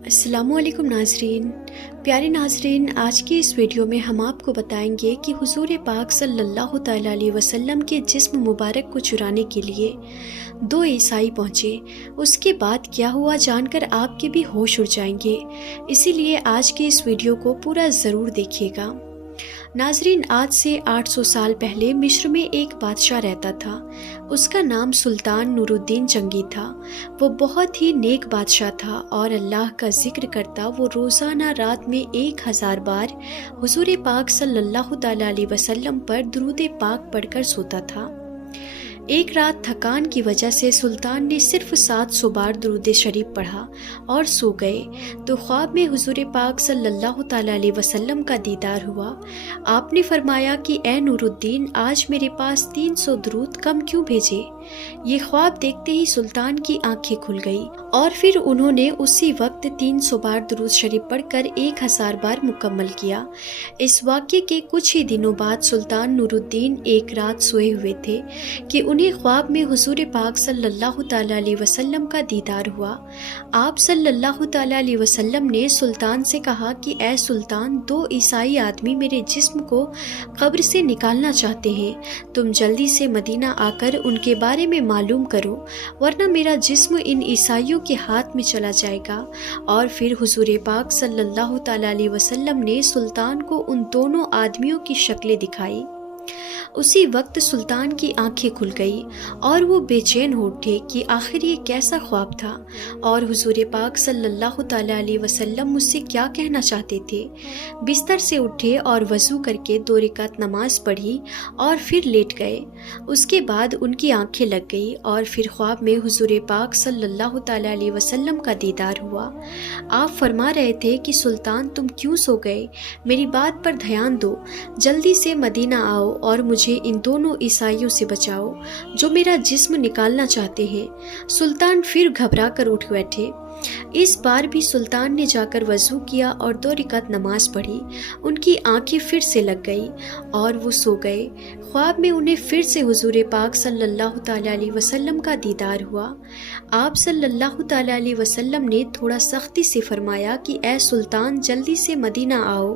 अस्सलामु अलैकुम नाजरीन। प्यारे नाजरीन, आज की इस वीडियो में हम आपको बताएंगे कि हुजूर पाक सल्लल्लाहु तआला अलैहि वसल्लम के जिस्म मुबारक को चुराने के लिए दो ईसाई पहुँचे। उसके बाद क्या हुआ जानकर आपके भी होश उड़ जाएंगे, इसीलिए आज की इस वीडियो को पूरा ज़रूर देखिएगा। नाजरीन, आज से 800 साल पहले मिस्र में एक बादशाह रहता था। उसका नाम सुल्तान नूरुद्दीन जंगी था। वो बहुत ही नेक बादशाह था और अल्लाह का जिक्र करता वो रोज़ाना रात में 1000 बार हुजूर पाक सल्लल्लाहु तआला अलैहि वसल्लम पर दुरूद पाक पढ़कर सोता था। एक रात थकान की वजह से सुल्तान ने सिर्फ 700 बार दुरूद शरीफ पढ़ा और सो गए तो ख्वाब में हुजूर पाक सल्लल्लाहु तआला अलैहि वसल्लम का दीदार हुआ। आपने फरमाया कि ए नूरुद्दीन, आज मेरे पास 300 दुरूद कम क्यों भेजे। ये ख्वाब देखते ही सुल्तान की आंखें खुल गई और फिर उन्होंने उसी वक्त 300 बार दुरूद शरीफ पढ़कर 1000 बार मुकम्मल किया। इस वाक़े के कुछ ही दिनों बाद सुल्तान नूरुद्दीन एक रात सोए हुए थे कि उन्हें ख्वाब में हुजूर पाक सल्लल्लाहु तआला अलैहि वसल्लम का दीदार हुआ। आप सल्लल्लाहु तआला अलैहि वसल्लम ने सुल्तान से कहा कि ए सुल्तान, दो ईसाई आदमी मेरे जिस्म को कब्र से निकालना चाहते हैं। तुम जल्दी से मदीना आकर उनके बारे में मालूम करो, वरना मेरा जिस्म इन ईसाइयों के हाथ में चला जाएगा। और फिर हुजूर पाक सल्लल्लाहु तआला अलैहि वसल्लम ने सुल्तान को उन दोनों आदमियों की शक्लें दिखाई। उसी वक्त सुल्तान की आंखें खुल गई और वो बेचैन हो उठे कि आखिर ये कैसा ख्वाब था और हुजूर पाक सल्लल्लाहु तआला अलैहि वसल्लम मुझसे क्या कहना चाहते थे। बिस्तर से उठे और वज़ू करके 2 रकात नमाज पढ़ी और फिर लेट गए। उसके बाद उनकी आंखें लग गई और फिर ख्वाब में हुजूर पाक सल्लल्लाहु तआला अलैहि वसल्लम का दीदार हुआ। आप फरमा रहे थे कि सुल्तान, तुम क्यों सो गए, मेरी बात पर ध्यान दो, जल्दी से मदीना आओ और मुझे इन दोनों ईसाइयों से बचाओ जो मेरा जिस्म निकालना चाहते हैं। सुल्तान फिर घबरा कर उठ बैठे। इस बार भी सुल्तान ने जाकर वज़ू किया और 2 रकात नमाज पढ़ी। उनकी आंखें फिर से लग गई और वो सो गए। ख्वाब में उन्हें फिर से हुजूर पाक सल्लल्लाहु तआला अलैहि वसल्लम का दीदार हुआ। आप सल्लल्लाहु तआला अलैहि वसल्लम ने थोड़ा सख्ती से फरमाया कि ए सुल्तान, जल्दी से मदीना आओ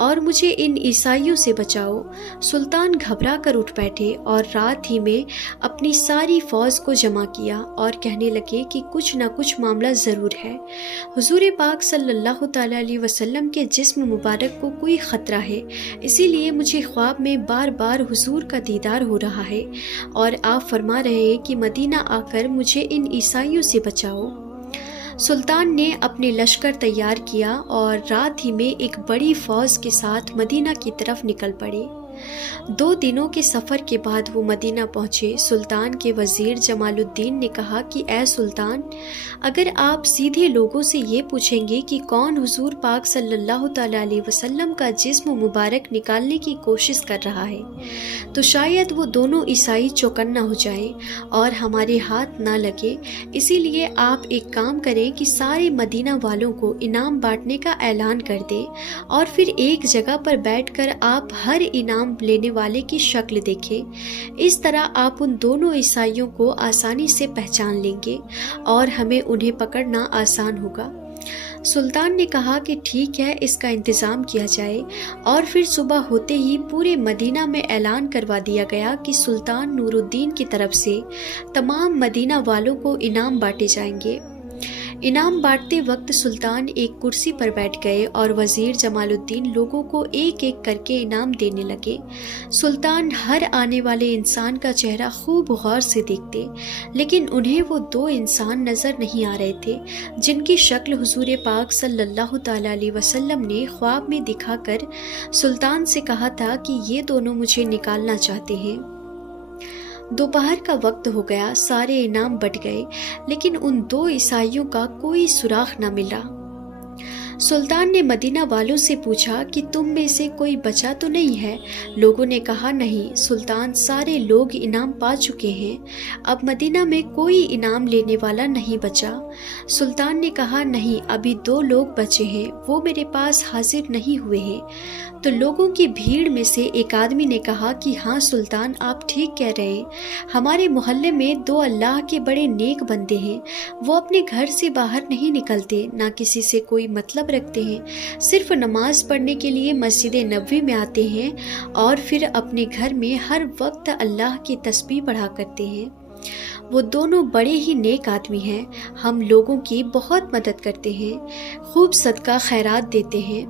और मुझे इन ईसाइयों से बचाओ। सुल्तान घबरा कर उठ बैठे और रात ही में अपनी सारी फौज को जमा किया और कहने लगे कि कुछ न कुछ मामला ज़रूर है। हुजूर पाक सल्लल्लाहु तआला अलैहि वसल्लम के जिस्म मुबारक को कोई ख़तरा है, इसीलिए मुझे ख्वाब में बार बार हुजूर का दीदार हो रहा है और आप फरमा रहे हैं कि मदीना आकर मुझे इन ईसाइयों से बचाओ। सुल्तान ने अपने लश्कर तैयार किया और रात ही में एक बड़ी फौज के साथ मदीना की तरफ निकल पड़े। 2 दिनों के सफ़र के बाद वो मदीना पहुँचे। सुल्तान के वज़ीर जमालुद्दीन ने कहा कि ए सुल्तान, अगर आप सीधे लोगों से ये पूछेंगे कि कौन हुजूर पाक सल्लल्लाहु तआला अलैहि वसल्लम का जिस्म मुबारक निकालने की कोशिश कर रहा है तो शायद वो दोनों ईसाई चौकन्ना हो जाए और हमारे हाथ ना लगे। इसीलिए आप एक काम करें कि सारे मदीना वालों को इनाम बांटने का ऐलान कर दें और फिर एक जगह पर बैठकर आप हर इनाम लेने वाले की शक्ल देखें। इस तरह आप उन दोनों ईसाइयों को आसानी से पहचान लेंगे और हमें उन्हें पकड़ना आसान होगा। सुल्तान ने कहा कि ठीक है, इसका इंतज़ाम किया जाए। और फिर सुबह होते ही पूरे मदीना में ऐलान करवा दिया गया कि सुल्तान नूरुद्दीन की तरफ से तमाम मदीना वालों को इनाम बांटे जाएंगे। इनाम बांटते वक्त सुल्तान एक कुर्सी पर बैठ गए और वज़ीर जमालुद्दीन लोगों को एक एक करके इनाम देने लगे। सुल्तान हर आने वाले इंसान का चेहरा खूब गौर से देखते, लेकिन उन्हें वो 2 इंसान नज़र नहीं आ रहे थे जिनकी शक्ल हुजूर पाक सल्लल्लाहु तआला अलैहि वसल्लम ने ख्वाब में दिखाकर सुल्तान से कहा था कि ये दोनों मुझे निकालना चाहते हैं। दोपहर का वक्त हो गया, सारे इनाम बट गए, लेकिन उन 2 ईसाइयों का कोई सुराग न मिला। सुल्तान ने मदीना वालों से पूछा कि तुम में से कोई बचा तो नहीं है? लोगों ने कहा नहीं सुल्तान, सारे लोग इनाम पा चुके हैं, अब मदीना में कोई इनाम लेने वाला नहीं बचा। सुल्तान ने कहा नहीं, अभी 2 लोग बचे हैं, वो मेरे पास हाजिर नहीं हुए हैं। तो लोगों की भीड़ में से एक आदमी ने कहा कि हाँ सुल्तान, आप ठीक कह रहे हैं, हमारे मोहल्ले में 2 अल्लाह के बड़े नेक बंदे हैं, वो अपने घर से बाहर नहीं निकलते, ना किसी से कोई मतलब रखते हैं, सिर्फ नमाज पढ़ने के लिए मस्जिद नबवी में आते हैं और फिर अपने घर में हर वक्त अल्लाह की तस्बीह पढ़ा करते हैं। वो दोनों बड़े ही नेक आदमी हैं, हम लोगों की बहुत मदद करते हैं, खूब सदका खैरात देते हैं।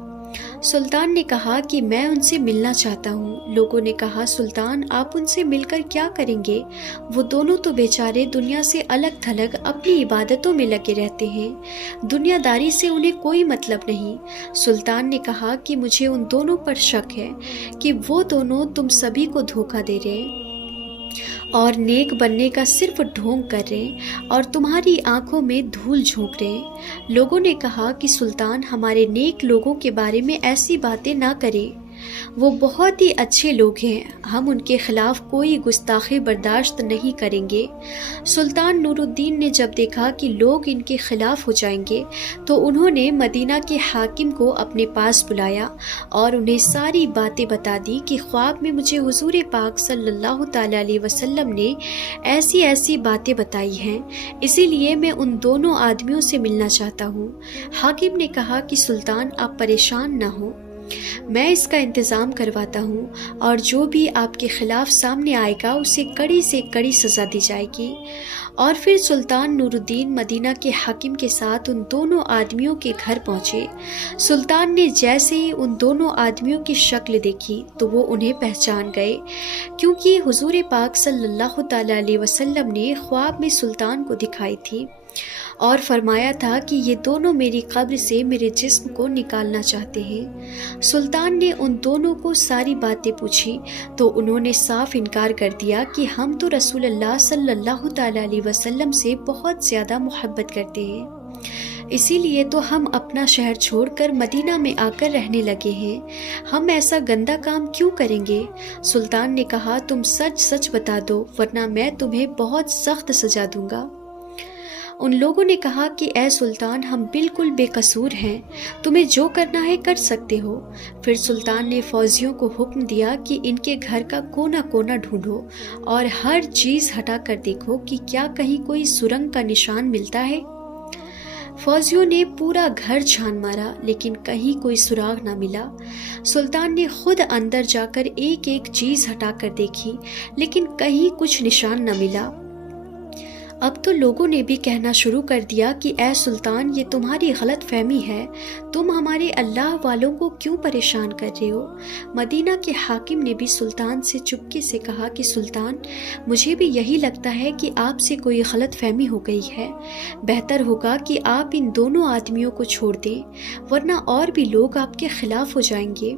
सुल्तान ने कहा कि मैं उनसे मिलना चाहता हूँ। लोगों ने कहा सुल्तान, आप उनसे मिलकर क्या करेंगे? वो दोनों तो बेचारे दुनिया से अलग थलग अपनी इबादतों में लगे रहते हैं, दुनियादारी से उन्हें कोई मतलब नहीं। सुल्तान ने कहा कि मुझे उन दोनों पर शक है कि वो दोनों तुम सभी को धोखा दे रहे हैं और नेक बनने का सिर्फ ढोंग कर रहे हैं और तुम्हारी आंखों में धूल झोंक रहे हैं। लोगों ने कहा कि सुल्तान, हमारे नेक लोगों के बारे में ऐसी बातें ना करें, वो बहुत ही अच्छे लोग हैं, हम उनके खिलाफ कोई गुस्ताखी बर्दाश्त नहीं करेंगे। सुल्तान नूरुद्दीन ने जब देखा कि लोग इनके खिलाफ हो जाएंगे तो उन्होंने मदीना के हाकिम को अपने पास बुलाया और उन्हें सारी बातें बता दी कि ख्वाब में मुझे हुजूर पाक सल्लल्लाहु ताला अलैहि वसल्लम ने ऐसी ऐसी बातें बताई हैं, इसीलिए मैं उन दोनों आदमियों से मिलना चाहता हूँ। हाकिम ने कहा कि सुल्तान, आप परेशान ना हो, मैं इसका इंतज़ाम करवाता हूँ और जो भी आपके खिलाफ सामने आएगा उसे कड़ी से कड़ी सज़ा दी जाएगी। और फिर सुल्तान नूरुद्दीन मदीना के हाकिम के साथ उन दोनों आदमियों के घर पहुँचे। सुल्तान ने जैसे ही उन दोनों आदमियों की शक्ल देखी तो वो उन्हें पहचान गए, क्योंकि हुजूर पाक सल्लल्लाहु ताला अलैहि वसल्लम ने ख्वाब में सुल्तान को दिखाई थी और फरमाया था कि ये दोनों मेरी कब्र से मेरे जिस्म को निकालना चाहते हैं। सुल्तान ने उन दोनों को सारी बातें पूछी तो उन्होंने साफ इनकार कर दिया कि हम तो रसूलुल्लाह सल्लल्लाहु ताला अलैहि वसल्लम से बहुत ज़्यादा मोहब्बत करते हैं, इसीलिए तो हम अपना शहर छोड़कर मदीना में आकर रहने लगे हैं, हम ऐसा गंदा काम क्यों करेंगे? सुल्तान ने कहा, तुम सच सच बता दो वरना मैं तुम्हें बहुत सख्त सजा दूंगा। उन लोगों ने कहा कि ए सुल्तान, हम बिल्कुल बेकसूर हैं, तुम्हें जो करना है कर सकते हो। फिर सुल्तान ने फौजियों को हुक्म दिया कि इनके घर का कोना कोना ढूंढो और हर चीज़ हटा कर देखो कि क्या कहीं कोई सुरंग का निशान मिलता है। फौजियों ने पूरा घर छान मारा लेकिन कहीं कोई सुराग ना मिला। सुल्तान ने खुद अंदर जाकर एक एक चीज़ हटा कर देखी लेकिन कहीं कुछ निशान न मिला। अब तो लोगों ने भी कहना शुरू कर दिया कि ए सुल्तान, ये तुम्हारी गलत फहमी है, तुम हमारे अल्लाह वालों को क्यों परेशान कर रहे हो? मदीना के हाकिम ने भी सुल्तान से चुपके से कहा कि सुल्तान, मुझे भी यही लगता है कि आपसे कोई गलत फहमी हो गई है, बेहतर होगा कि आप इन दोनों आदमियों को छोड़ दें वरना और भी लोग आपके खिलाफ हो जाएंगे।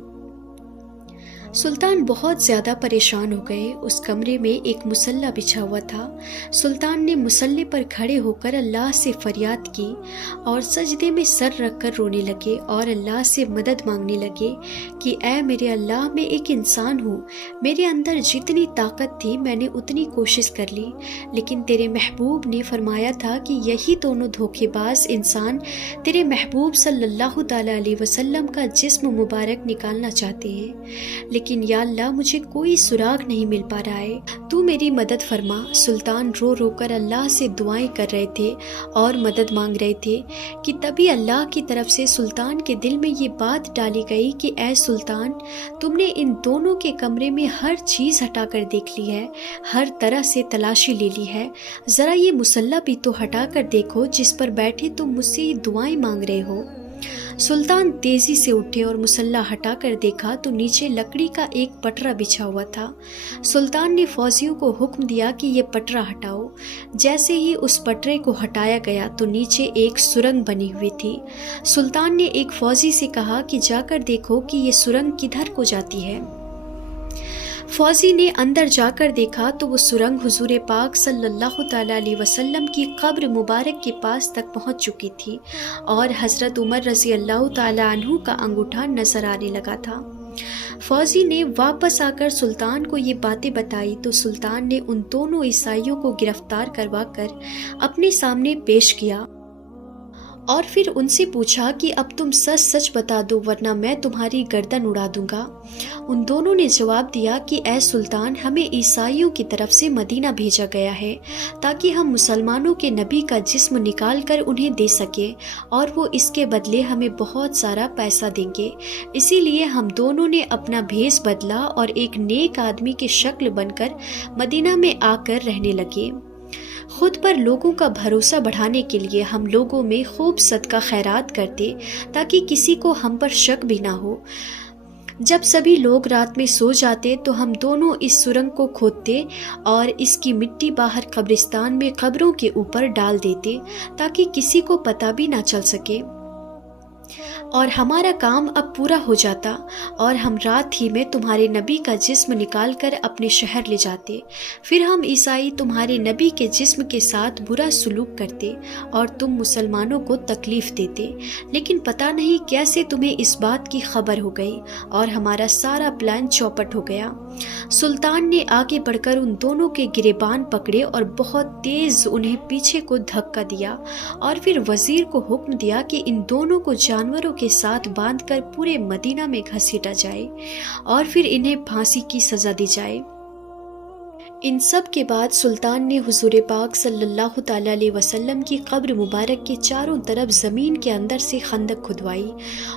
सुल्तान बहुत ज़्यादा परेशान हो गए। उस कमरे में एक मुसल्ला बिछा हुआ था। सुल्तान ने मुसल्ले पर खड़े होकर अल्लाह से फरियाद की और सजदे में सर रखकर रोने लगे और अल्लाह से मदद मांगने लगे कि ऐ मेरे अल्लाह, मैं एक इंसान हूँ, मेरे अंदर जितनी ताकत थी मैंने उतनी कोशिश कर ली, लेकिन तेरे महबूब ने फरमाया था कि यही दोनों धोखेबाज इंसान तेरे महबूब सल्लल्लाहु ताला अलैहि वसल्लम का जिस्म मुबारक निकालना चाहते हैं, लेकिन या अल्लाह मुझे कोई सुराग नहीं मिल पा रहा है, तू मेरी मदद फरमा। सुल्तान रो रो कर अल्लाह से दुआएं कर रहे थे और मदद मांग रहे थे कि तभी अल्लाह की तरफ से सुल्तान के दिल में ये बात डाली गई कि ऐ सुल्तान, तुमने इन दोनों के कमरे में हर चीज़ हटा कर देख ली है, हर तरह से तलाशी ले ली है, ज़रा ये मुसल्ला भी तो हटा कर देखो जिस पर बैठे तुम मुझसे ये दुआएं मांग रहे हो। सुल्तान तेजी से उठे और मुसल्ला हटा कर देखा तो नीचे लकड़ी का एक पटरा बिछा हुआ था। सुल्तान ने फौजियों को हुक्म दिया कि ये पटरा हटाओ। जैसे ही उस पटरे को हटाया गया तो नीचे एक सुरंग बनी हुई थी। सुल्तान ने एक फौजी से कहा कि जाकर देखो कि ये सुरंग किधर को जाती है। फौजी ने अंदर जाकर देखा तो वो सुरंग हुजूर पाक सल्लल्लाहु ताला अलैहि वसल्लम की कब्र मुबारक के पास तक पहुंच चुकी थी और हज़रत उमर रज़ी अल्लाह ताला अन्हु का अंगूठा नजर आने लगा था। फौजी ने वापस आकर सुल्तान को ये बातें बताई तो सुल्तान ने उन दोनों ईसाइयों को गिरफ्तार करवाकर अपने सामने पेश किया और फिर उनसे पूछा कि अब तुम सच सच बता दो वरना मैं तुम्हारी गर्दन उड़ा दूंगा। उन दोनों ने जवाब दिया कि ए सुल्तान, हमें ईसाइयों की तरफ से मदीना भेजा गया है ताकि हम मुसलमानों के नबी का जिस्म निकाल कर उन्हें दे सके और वो इसके बदले हमें बहुत सारा पैसा देंगे। इसीलिए हम दोनों ने अपना भेष बदला और एक नेक आदमी की शक्ल बनकर मदीना में आकर रहने लगे। खुद पर लोगों का भरोसा बढ़ाने के लिए हम लोगों में खूब सदका खैरात करते ताकि किसी को हम पर शक भी ना हो। जब सभी लोग रात में सो जाते तो हम दोनों इस सुरंग को खोदते और इसकी मिट्टी बाहर कब्रिस्तान में कब्रों के ऊपर डाल देते ताकि किसी को पता भी ना चल सके और हमारा काम अब पूरा हो जाता और हम रात ही में तुम्हारे नबी का जिस्म निकाल कर अपने शहर ले जाते। फिर हम ईसाई तुम्हारे नबी के जिस्म के साथ बुरा सलूक करते और तुम मुसलमानों को तकलीफ देते, लेकिन पता नहीं कैसे तुम्हें इस बात की खबर हो गई और हमारा सारा प्लान चौपट हो गया। सुल्तान ने आगे बढ़कर उन दोनों के गिरेबान पकड़े और बहुत तेज उन्हें पीछे को धक्का दिया और फिर वजीर को हुक्म दिया कि इन दोनों को जानवरों के साथ बांधकर पूरे मदीना में घसीटा जाए और फिर इन्हें फांसी की सजा दी जाए। इन सब के बाद सुल्तान ने हुजूर पाक सल्लल्लाहु ताला अलैहि वसल्लम की कब्र मुबारक के चारों तरफ ज़मीन के अंदर से खंदक खुदवाई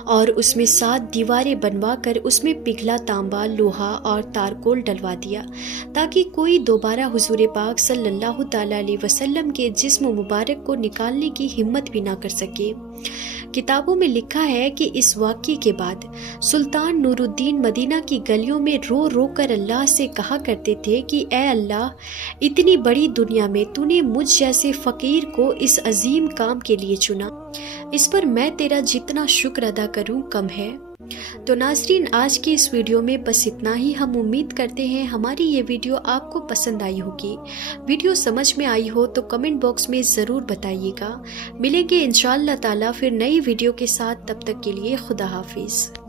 और उसमें 7 दीवारें बनवा कर उसमें पिघला तांबा, लोहा और तारकोल डलवा दिया ताकि कोई दोबारा हुजूर पाक सल्लल्लाहु ताला अलैहि वसल्लम के जिस्म मुबारक को निकालने की हिम्मत भी ना कर सके। किताबों में लिखा है कि इस वाक़ये के बाद सुल्तान नूरुद्दीन मदीना की गलियों में रो रो कर अल्लाह से कहा करते थे कि ए अल्लाह, इतनी बड़ी दुनिया में तूने मुझ जैसे फ़कीर को इस अजीम काम के लिए चुना, इस पर मैं तेरा जितना शुक्र अदा करूं कम है। तो नाज़रीन, आज की इस वीडियो में बस इतना ही। हम उम्मीद करते हैं हमारी ये वीडियो आपको पसंद आई होगी। वीडियो समझ में आई हो तो कमेंट बॉक्स में ज़रूर बताइएगा। मिलेंगे इंशाअल्लाह ताला फिर नई वीडियो के साथ, तब तक के लिए खुदा हाफिज़।